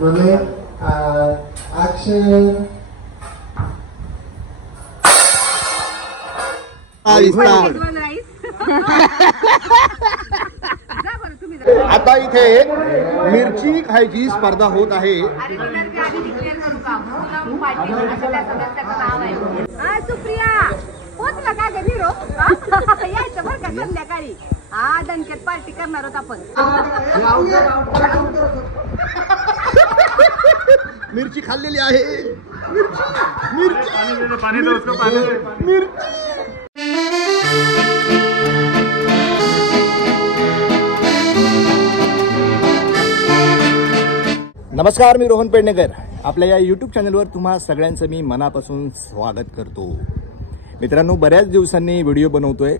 Rolling, action. आता इथे मिरची खायची स्पर्धा होत आहे. सुप्रिया पोचला का ग नीरो? यायचं बरं का संध्याकाळी. हा दणक्यात पार्टी करणार आहोत आपण. मिरची खाल्लेली आहे. नमस्कार, मी रोहन पेडणेकर. आपल्या या यूट्यूब चॅनलवर तुम्हा सगळ्यांचं मी मनापासून स्वागत करतो. मित्रांनो, बऱ्याच दिवसांनी व्हिडिओ बनवतोय.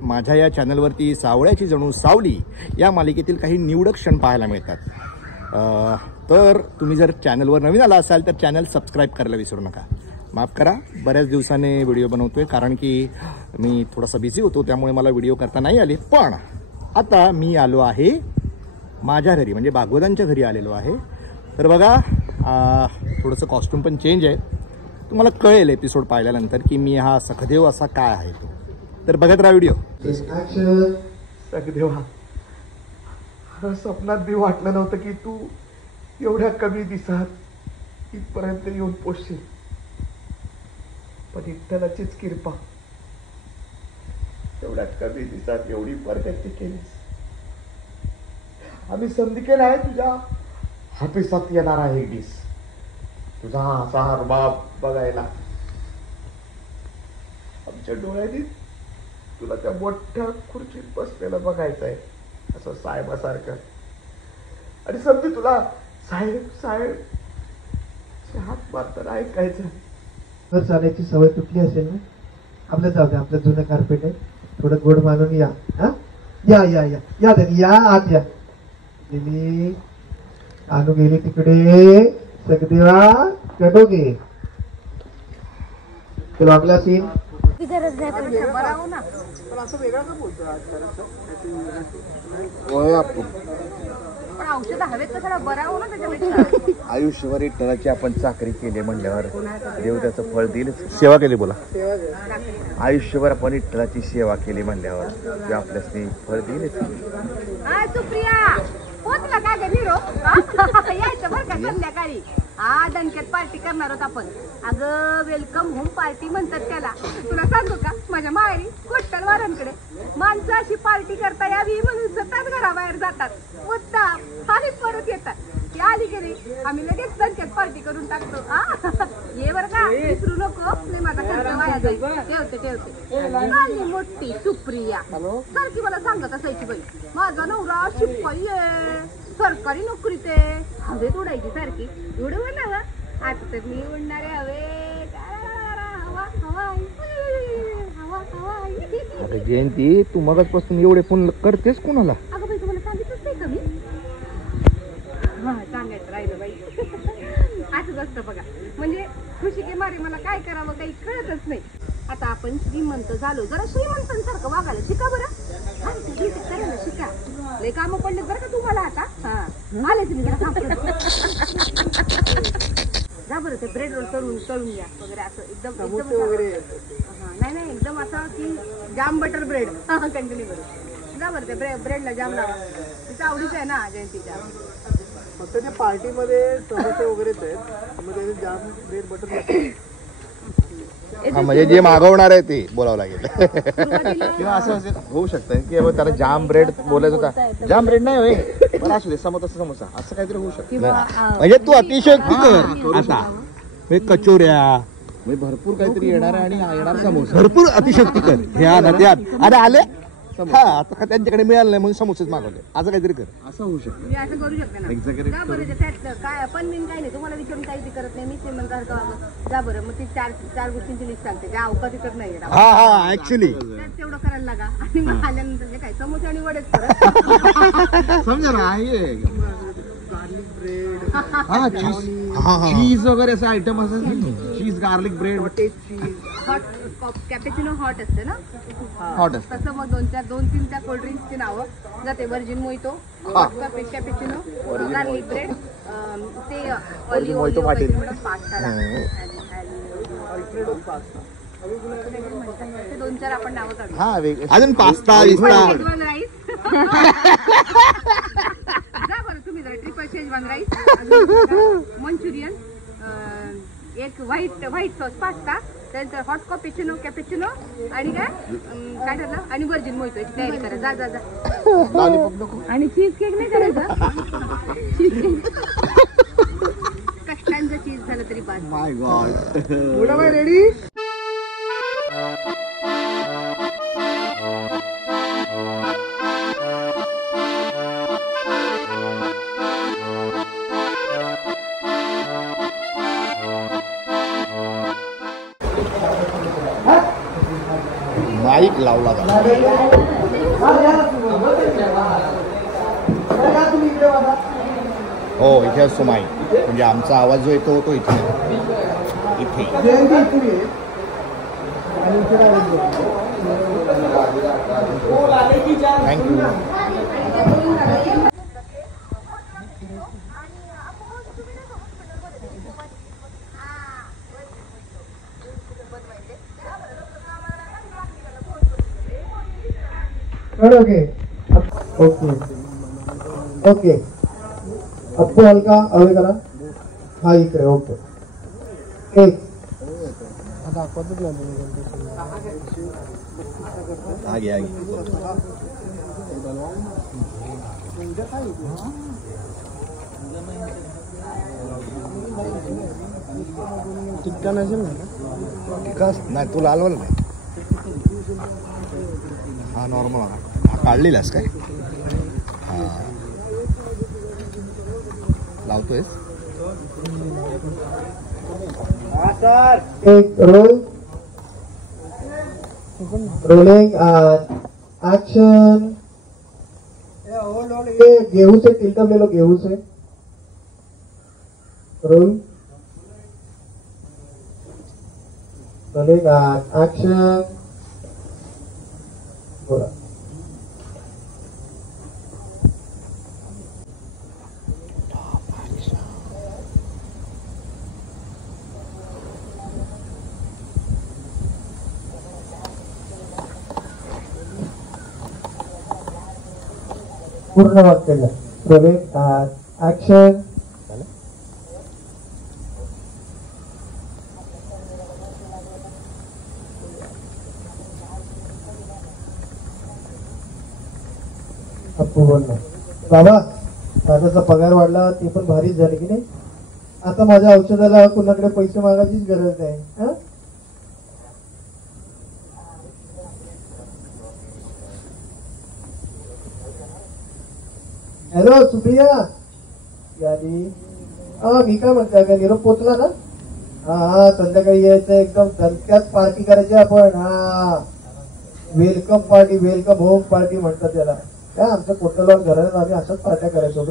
माझ्या या चॅनलवरती सावळ्याची जणू सावली या मालिकेतील काही निवडक क्षण पाहायला मिळतात. तर तुम्ही जर चॅनलवर नवीन आला असाल तर चॅनल सबस्क्राईब करायला विसरू नका. माफ करा, बऱ्याच दिवसाने व्हिडिओ बनवतोय कारण की मी थोडासा बिझी होतो, त्यामुळे मला व्हिडिओ करता नाही आले. पण आता मी आलो आहे माझ्या घरी, म्हणजे भागवतांच्या घरी आलेलो आहे. तर बघा, थोडंसं कॉस्ट्यूम पण चेंज आहे. तुम्हाला कळेल एपिसोड पाहिल्यानंतर की मी हा सखदेव असा काय आहे तो. तर बघत राहा व्हिडिओ. सखदेवा, स्वप्नात बी वाटलं नव्हतं की तू एवढ्या कमी दिवसात इथपर्यंत येऊन पोचशील. पण विठ्ठलाचीच कृपा, एवढ्या कमी दिवसात एवढी प्रगती केलीस. आम्ही संधी केला आहे तुझ्या हापिसात येणार आहे एक दिस, तुझा असा रुबाब बघायला. आमच्या डोळ्यांनी तुला त्या मोठ्या खुर्चीत बसलेलं बघायचं आहे, असं साहेबासारखं. आणि समजी तुला साहेब साहेब हात मारताना ऐकायचं. घर चालायची सवय तुटली असेल ना, आपलं जाऊ दे, आपलं जुनं कार्पेट आहे, थोडं गोड मानून या. हा, या या या या या आत या. गेली आणू गेली तिकडे सखदेवा कडोगे. तुला आपला सीन गरज नाही पण बराव ना. पण असं वेगळं का बोलतो पण औषध हवेत कशाला बराव ना त्याच्यापेक्षा. आयुष्यभर विठ्ठलाची आपण चाकरी केली म्हणल्यावर देव त्याचं फळ देईलच. सेवा केली, बोला. आयुष्यभर आपण विठ्ठलाची सेवा केली म्हणल्यावर ते आपल्यास फळ देईलच. सुप्रिया पोचला का ग नीरो? यायचं बरं का संध्याकाळी. हा दणक्यात पार्टी करणार आहोत आपण. अगं वेलकम होम पार्टी म्हणतात त्याला. तुला सांगू का, माझ्या माहेरी कोट्टलवारांकडे माणसं अशी पार्टी करता यावी म्हणून सतत घराबाहेर जातात, मुद्दाम आणि परत येतात. ती आली की नाही आम्ही लगेच दणक्यात पार्टी करून टाकतो. ये बरं का, विसरू नको. नाही माझा खर्च वाया जाईल. ठेवते आली मोठी सुप्रिया. सारखी मला सांगत असायची, बाई माझा नवरा शिपाई आहे, सरकारी नोकरीत आहे, हवेत उडायची सारखी. एवढं म्हणा ग, आता तर मी उडणारे हवेत. अगं जयंती, तू मगाचपासून एवढे फोन करतेस कोणाला? अगं बाई, तुम्हाला सांगितलंच नाही का मी? सांगायचं राहिलं बाई. असंच असतं बघा, म्हणजे खुशी के मारे मला काय करावं काही कळतच नाही. आता आपण श्रीमंत झालो, जरा श्रीमंतांसारखं वागायला शिका बरं. करायला शिका. लय कामं पडले बरं का तुम्हाला आता. आलेच मी जा बरं, ते ब्रेड रोल तळून या वगैरे, असं एकदम नाही एकदम असं की जाम बटर ब्रेड. कंटिन्यू बरं. जा बरं, ते ब्रेडला जाम लावा. तिचं आवडीच आहे ना जयंतीच्या. फक्त त्या पार्टीमध्ये समोसे वगैरेच आहेत, म्हणजे जाम ब्रेड बटर. म्हणजे जे मागवणार आहे ते बोलावं लागेल. किंवा असं होऊ शकतं की त्याला जाम ब्रेड बोलायचं होता, जाम ब्रेड नाही होय, पण असू दे समोसा असं काहीतरी होऊ शकतं. म्हणजे तू अतिशयोक्ती कर आता. कचोऱ्या भरपूर काहीतरी येणार आहे आणि येणार समोसा. भरपूर अतिशयोक्ती कर. ह्या ना त्यात अरे आले. हा, आता त्यांच्याकडे मिळालं नाही म्हणून समोसेच मागवले. असं काहीतरी कर. असं होऊ शकतं. मी असं करू शकते ना. जा बरं, काय पण मी काही नाही, तुम्हाला विचारून काही ते करत नाही. मी श्रीमंत जा बरं. मग ती चार गोष्टींची लिस्ट सांगते, त्या अवकाशी करत नाही. हा ऍक्च्युली तेवढं करायला लागा. आणि मग आल्यानंतर काय समोसे आणि वडेच समजा ना. गार्लिक ब्रेड, चीज वगैरे असं आयटम असं. Cheese garlic bread, hot cappuccino hot असते ना, हॉट असतं. तसं मग 2-3 त्या कोल्ड्रिंक्सची नावं जाते. Virgin mojito, cappuccino, garlic bread, Origin mojito Patil. Pasta दोन चार आपण नावं काढू. हा अजून पास्ता विस्ता शेजवान राईस. जा बरं तुम्ही जरा ट्रिपल शेजवान राईस, मंचुरियन, एक व्हाईट सॉस पास्ता, त्यानंतर हॉट कॅपेचिनो आणि काय ठरलं आणि व्हर्जिन मोहितो याची तयारी करा. जा जा जा. आणि चीज केक नाही करायचं. कष्टांचं चीज झालं तरी पास. माय गॉड. रेडी माईक लावला का? हो इथे असतो माईक, म्हणजे आमचा आवाज जो येतो तो इथे इथे. Thank you. Okay okay okay Appu हलका हवे करा. हा इकडे ओके. एक आगे आगे. टिक्का नसेल ना? नाही तू लालवल नाही. हा नॉर्मल हा काढलेलास काय? हा लावतोयस. एक रोल रोलिंग एक्शन. ये गेहूं से टिल्टम ले लो. गेहूं से रोल रोलिंग एक्शन. बोला. पूर्ण वाक्य रोलिंग एक्शन. अप्पू बोलला. बाबा दादाचा पगार वाढला ते पण भारीच झाले की नाही. आता माझ्या औषधाला कुणाकडे पैसे मागायचीच गरज नाही. हा हॅलो सुप्रिया यादी. मी काय म्हणते का निरोप पोचला ना? हा संध्याकाळी यायचं. एकदम धनक्यात पार्टी करायची आपण. हा welcome party, welcome home party म्हणतात त्याला. काय आमच्या कोटलावर घरात आम्ही अशाच पार्ट्या करायचो.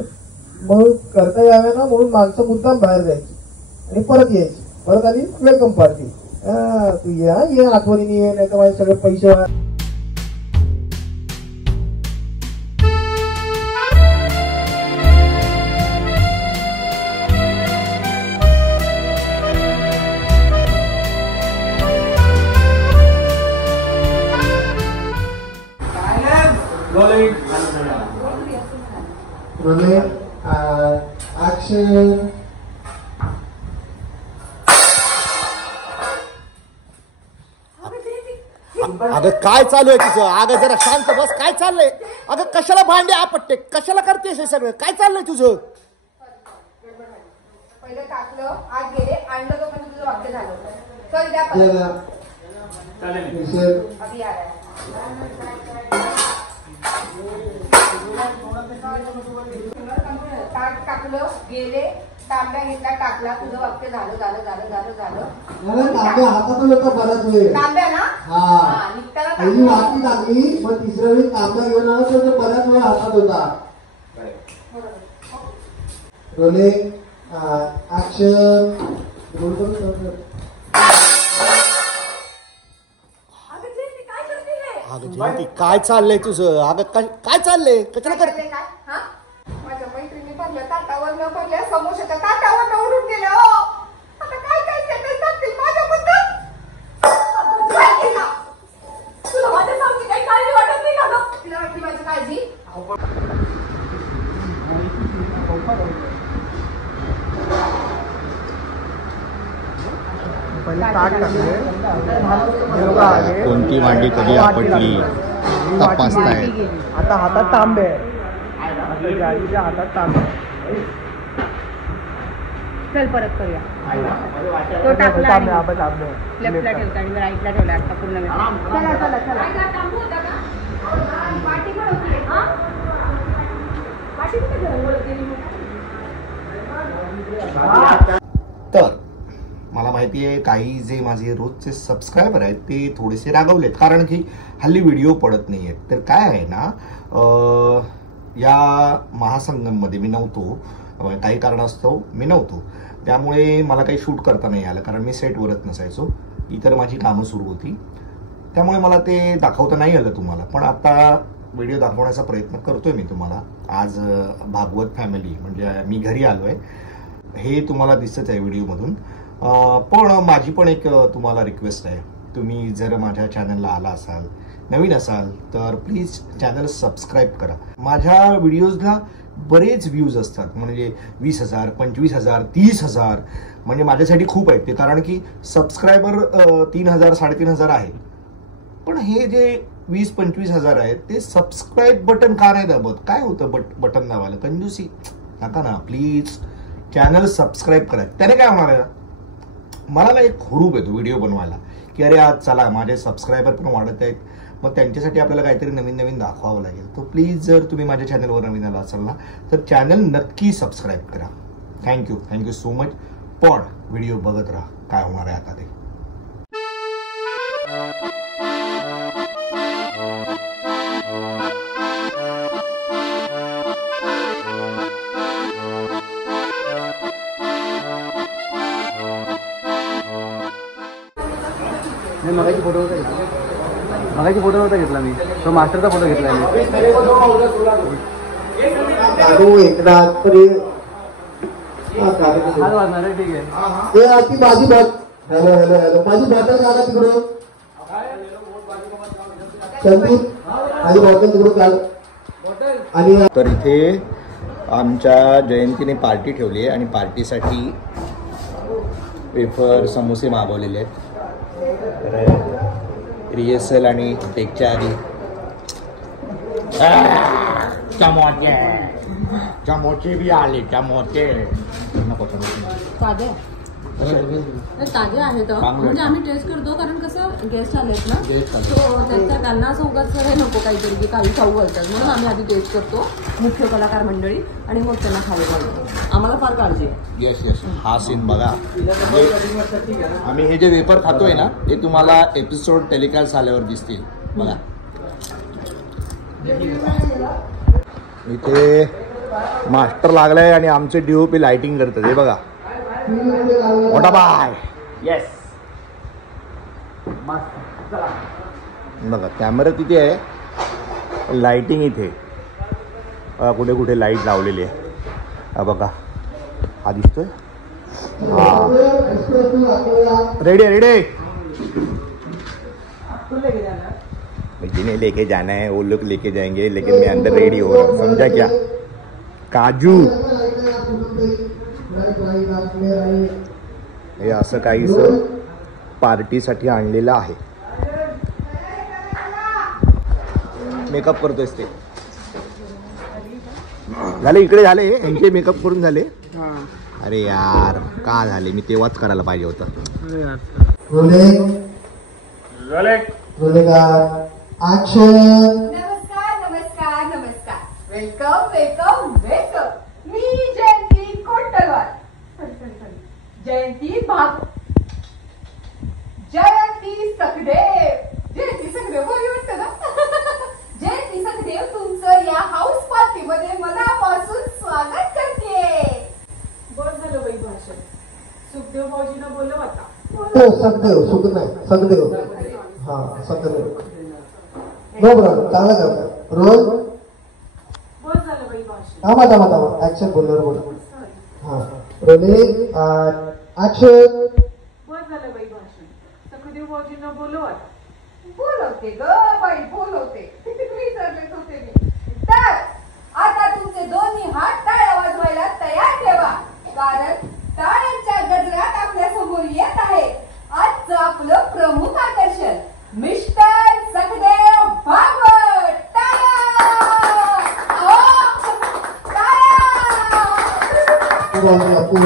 मग करता याव्या ना म्हणून माणसं मुद्दाम बाहेर जायची आणि परत यायची. परत आली वेलकम पार्टी. तू ये आठवणीने ये, नाही तर माझे सगळे पैसे ऍक्शन. अगं काय चालू आहे तुझं? अगं जरा शांत बस. काय चाललंय? अगं कशाला भांडे आपटते? कशाला करतेस हे सगळं? काय चाललंय तुझं? पहिलं टाकलं, आत गेले, आणलं तो पण तुझं वाक्य झालं. चल द्या परत. अभि आ रहा है. टाकलं, गेले, तांब्या घेतला, टाकला, तुझं वाक्य झालं. तांब्या हातातच होता बराच वेळ. तांब्या ना? हा निघताना पहिली वाटी टाकली, मग तिसऱ्या वेळी तांब्या घेऊन आला तर तो बऱ्याच वेळ हातात होता. Rolling action. अगं जयंती काय चाललंय तुझं? अगं काय चाललंय? कशाला करते? माझ्या मैत्रिणी भरल्या ताटावर न भरल्या समोशाच्या ताटावर पहिले ताट टाकले, हे लोक आले. कोणती मांडी कधी आपटली तपासतायत. आता हातात तांबे आहे, आता जालीच्या हातात तांबे आहे. चल परत करूया. तो टाकला तांबे, आणि आपण तांबे लेफ्टला ठेवता आणि राईटला ठेवला आता पूर्ण वेळ. चला चला चला. पाटी पण होती. हा पाटी कुठे गेली? तर मला माहिती आहे काही जे माझे रोजचे सबस्क्रायबर आहेत ते थोडेसे रागवलेत, कारण की हल्ली व्हिडिओ पडत नाही आहेत. तर काय आहे ना, या महासंगममध्ये मी नव्हतो, काही कारणास्तव मी नव्हतो, त्यामुळे मला काही शूट करता नाही आलं, कारण मी सेटवरच नसायचो, इतर माझी कामं सुरू होती, त्यामुळे मला ते दाखवता नाही आलं तुम्हाला. पण आता व्हिडिओ दाखवण्याचा प्रयत्न करतोय मी तुम्हाला. आज भागवत फॅमिली म्हणजे मी घरी आलो आहे, हे तुम्हाला दिसतच आहे व्हिडिओमधून. पण माझी पण एक तुम्हाला रिक्वेस्ट आहे, तुम्ही जर माझ्या चॅनलला आला असाल, नवीन असाल, तर प्लीज चॅनल सबस्क्राईब करा. माझ्या व्हिडिओजला बरेच व्ह्यूज असतात, म्हणजे 20,000, 25,000, 30,000, म्हणजे माझ्यासाठी खूप आहेत ते, कारण की सबस्क्रायबर 3,000, 3,500 आहे. पण हे जे 20-25,000 आहेत ते सबस्क्राईब बटन का नाही दाबत? काय होतं बटन दाबायला? कंजूसी नका ना, प्लीज चॅनल सबस्क्राईब करा. त्याने काय होणार आहे, मला ना एक हुरूप येतो व्हिडिओ बनवायला, की अरे आज चला माझे सबस्क्रायबर पण वाढत आहेत, मग त्यांच्यासाठी आपल्याला काहीतरी नवीन नवीन दाखवावं लागेल. तर प्लीज जर तुम्ही माझ्या चॅनलवर नवीन आला असाल ना, तर चॅनल नक्की सबस्क्राईब करा. Thank you so much. पण व्हिडिओ बघत राहा, काय होणार आहे आता ते. मगाची फोटो नव्हता घेतला मी, तो मास्टरचा फोटो घेतला मी. ठीक आहे. ती माझी बात. हॅलो हॅलो हॅलो, माझी बॉटल काढा तिकडून. संदीप माझी बॉटल तिकडून काढ. आणि तर इथे आमच्या जयंतीने पार्टी ठेवली आहे आणि पार्टीसाठी वेफर समोसे मागवलेले आहेत. रिहर्सल आणि टेकच्या आधी चमोचे बी आले. चमोचे नको ताजे ताजे आहेत, म्हणजे आम्ही टेस्ट करतो, कारण कसं गेस्ट आलेत ना, तर त्यांना असं उगाच हे नको काहीतरी की काही खाऊ घालतात, म्हणून आम्ही आधी टेस्ट करतो मुख्य कलाकार मंडळी, आणि मग त्यांना खाऊ घालतो. आम्हाला फार काळजी आहे. येस. हा सीन बघा, आम्ही हे जे वेपर खातोय ना, ते तुम्हाला एपिसोड टेलिकास्ट झाल्यावर दिसतील. बघा इथे मास्टर लागलाय आणि आमचे DOP लाइटिंग करतात. हे बघा, मोठा बाय. येस, बघा कॅमेरा तिथे आहे, लाइटिंग इथे कुठे कुठे लाईट लावलेली आहे. हा बघा, हा दिसतोय. हा रेडी. जिन्हें लेके जाना है वो लोग लेके जाएंगे, लेकिन मैं अंदर रेडी हो रहा हूँ, समझा क्या? काजू हे असं काहीसं पार्टीसाठी आणलेलं आहे. मेकअप करतोयस ते झाले, इकडे झाले, यांचे मेकअप करून झाले. अरे यार का झाले, मी तेव्हाच करायला पाहिजे होतं. नमस्कार. वेलकम. मी जयंती कोटलवार. जयंती सखदेव बोली वाटतं ना. जयंती सखदेव तुमचं या हाऊस पार्टी मध्ये मनापासून स्वागत करते. बस झालं बाई भाषण. सुखदेव भाऊजीनं बोललं आता. सखदेव. हा सखदेव. बरोबर, चांगला करता. रोल बस झालं बाई भाषण. थांबा ऍक्शन बोल. हा रोलिंग ऍक्शन. बस झालं बाई भाषण. सुखदेव भाऊजीनं बोललं आता. बोलवते ग बाई, बोलवते. विसरलेच होते मी. तर आता तुमचे दोन्ही हात टाळ्या वाजवायला तयार ठेवा, कारण टाळ्यांच्या गजरात आपल्या समोर येत आहे बापू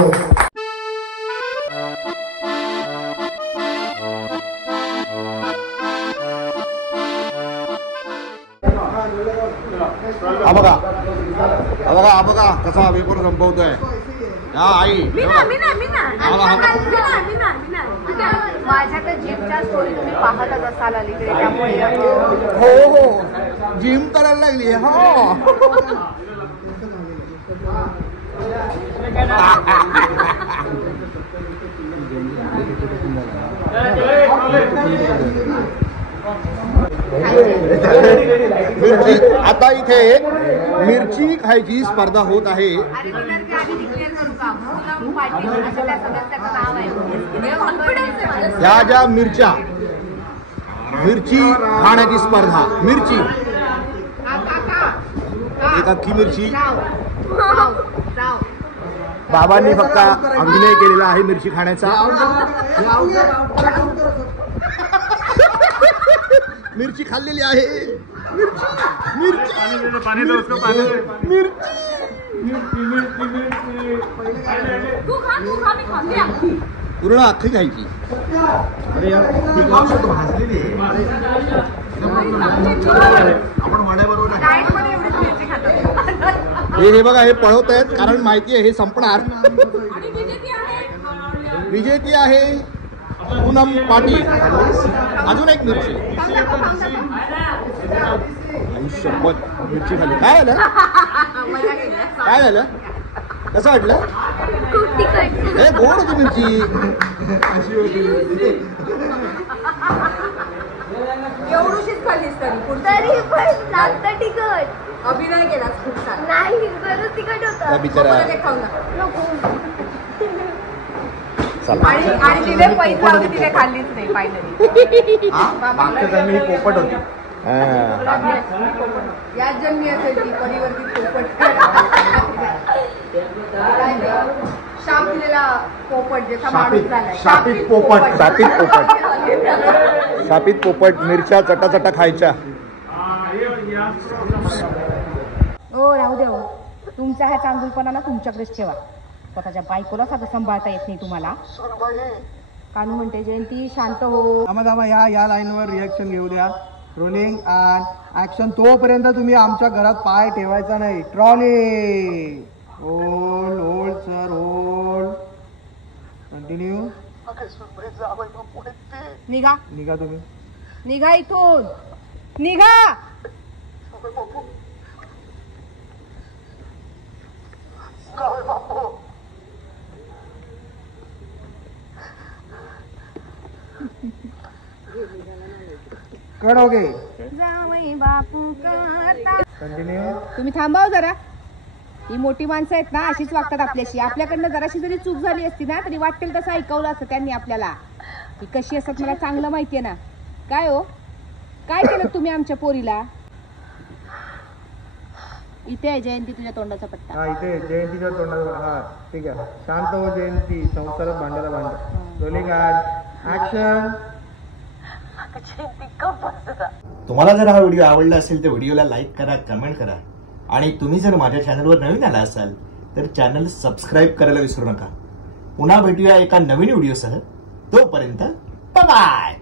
हा बघा कसा वेपर संपवतोय. हा आई माझ्या तर जिमच्या स्टोरी तुम्ही पाहतच असाल अलीकडे, त्यामुळे हो जिम करायला लागली. हो मिरची आता इथे मिरची खायची स्पर्धा होत आहे. ह्या ज्या मिरची खाण्याची स्पर्धा. मिरची एक अख्खी मिरची. बाबांनी फक्त अभिनय केलेला आहे मिरची खाण्याचा. मिरची खाल्लेली आहे. पूर्ण अख्खी खायची. हे बघा हे पळवत आहेत कारण माहिती आहे हे संपणार. विजेती आहे पूनम पाटील. अजून एक मिरची. मिरची खाली. काय झालं कसं वाटलं? हे गोड होती मिरची. एवढीशीच खाल्लीस तरी पण लागतं तिखट. अभिनय केलास खूप छान. नाही बरं तिखट होतं बिचारा. आणि तिने पैसा होती, तिने खाल्लीच नाही फायनली. पोपट होती. याच जन्मी असेल ती परिवर्तित पोपट. शाप दिलेला पोपट ज्याचा माणूस झालाय. शापित पोपट. मिरच्या चटा खायच्या. ओ राहू दे. तुमचा हा चांगुलपणा ना तुमच्याकडेच ठेवा. स्वतःच्या बायकोला साधं सांभाळता येत नाही तुम्हाला. कानू म्हणते जयंती शांत हो. आम्हा या लाईनवर रिॲक्शन घेऊ द्या. Rolling and action. तोपर्यंत तुम्ही आमच्या घरात पाय ठेवायचा नाही. Trolley hold sir hold. Continue. निघा तुम्ही. निघा इथून. निघा. कळोगे जावई बापू करता. कंटिन्यू. तुम्ही थांबाव जरा. ही मोठी माणसं आहेत ना अशीच वागतात आपल्याशी. आपल्याकडनं जराशी जरी चूक झाली असती ना तरी वाटेल तसं ऐकवलं असतं त्यांनी आपल्याला. ही कशी असतात मला चांगलं माहितीये ना. काय हो काय केलं तुम्ही आमच्या पोरीला? इथे आहे जयंती तुझ्या तोंडाचा पट्टा. हा इथे जयंतीच्या तोंडावर. हा ठीक आहे. शांत हो जयंती. संसारात भांडायला भांड. Rolling and action. तुम्हाला जर हा व्हिडिओ आवडला असेल तर व्हिडिओला लाईक करा, कमेंट करा आणि तुम्ही जर माझ्या चॅनलवर नवीन आला असाल तर चॅनल सबस्क्राईब करायला विसरू नका. पुन्हा भेटूया एका नवीन व्हिडिओसह. तोपर्यंत बाय.